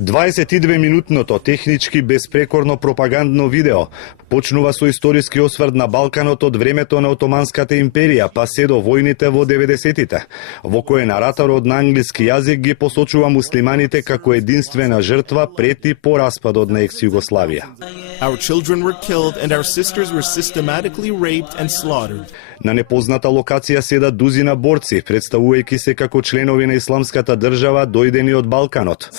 22-минутното технички безпрекорно пропагандно видео почнува со историски осврт на Балканот од времето на Отоманската империја па се до војните во 90-тите, во кое нараторот на англиски јазик ги посочува муслиманите како единствена жртва пред и по распадот на екс-Југославија. Our children were killed and our sisters were systematically raped and slaughtered. На непозната локација седат дузина борци, представувајќи се како членови на исламската држава дојдени од Балканот.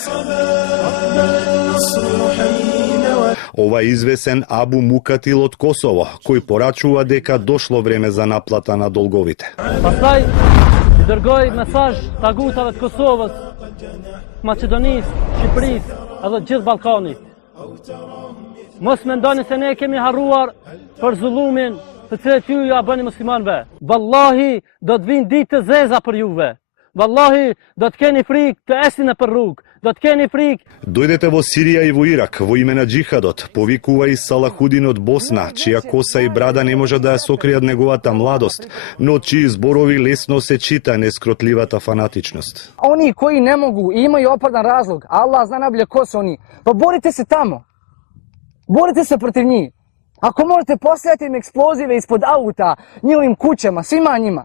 Ова извесен Абу Мукатил од Косово, кој порачува дека дошло време за наплата на долговите. Пастај дërgoj месаж тагутave të Kosovës, Maqedonisë, Shqipërisë, edhe gjithë Ballkanit. Mos mendoni se ne kemi harruar për zullumin të cilët ju ja bëni muslimanëve. Wallahi do të vinë ditë të zeza për juve. Wallahi do të keni frikë të esni për rrugë. Do të keni frikë. Дојдете во Сирија и во Ирак во име на джихадот, повикува и Салахудин од Босна, чија коса и брада не може да ја сокријат неговата младост, но од чии зборови лесно се чита нескротливата фанатичност. Они кои не могу и имају оправдан разлог, Аллах зна најбле ко се они, па борите се тамо. Борите се против njih. Ако можете поставите им експлозиве испод аута, нjihovim куќама, свима њима.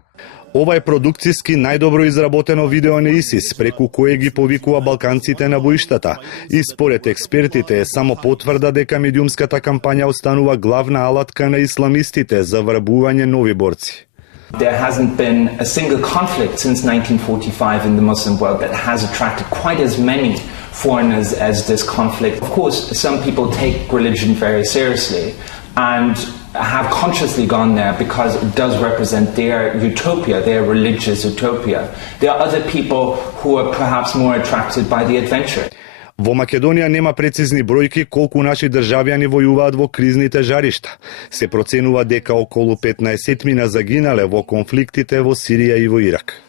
Ова е продукциски најдобро изработено видео на ИСИС, преку кое ги повикува балканците на боиштата. И според експертите е само потврда дека медиумската кампања останува главна алатка на исламистите за врбување нови борци. There hasn't been a single conflict since 1945 in the Muslim world that has attracted quite as many foreigners as this conflict. Of course, some people take religion very seriously and have consciously gone there because it does represent their utopia, their religious utopia. There are other people who are perhaps more attracted by the adventure. Во Македонија нема прецизни бројки колку наши државјани војуваат во кризните жаришта. Се проценува дека околу 15 загинале во конфликтите во Сирија и во Ирак.